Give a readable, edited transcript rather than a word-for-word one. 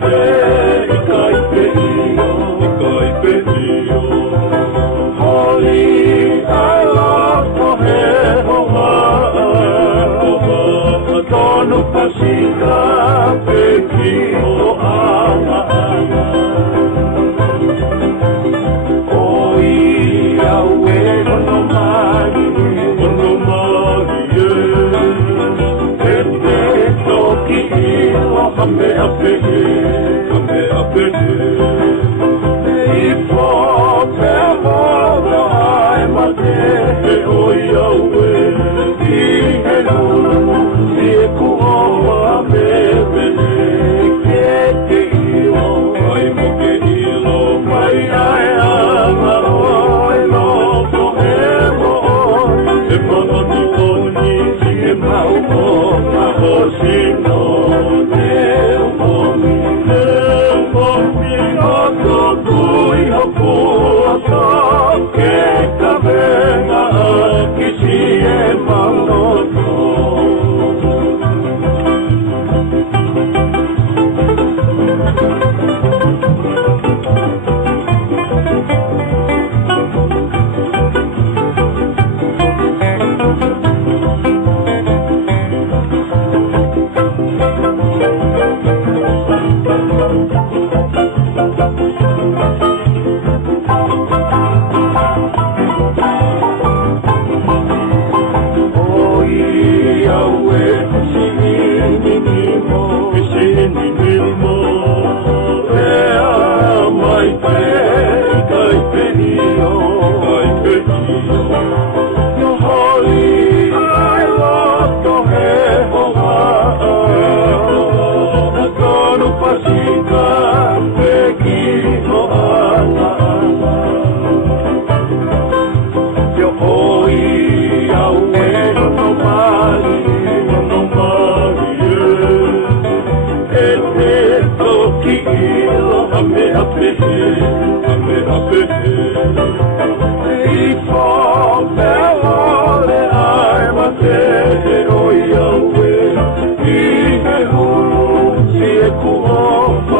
te I kai peio Holi ai lako he honga Tonu pasika pe ki o anga Oi aue ono mai E te toki o hame apehe I po te holo ai mate e oi aue I he lulu I e kuoa me mene Ke te ilo Ai mo ke ilo Mai ai anga oi loko e mo E mono ni koni Si e mau o Ma o sino Te umomi Oto kui hopo Oto ke ka venga Kisi e maunoto I he hulu si e kuo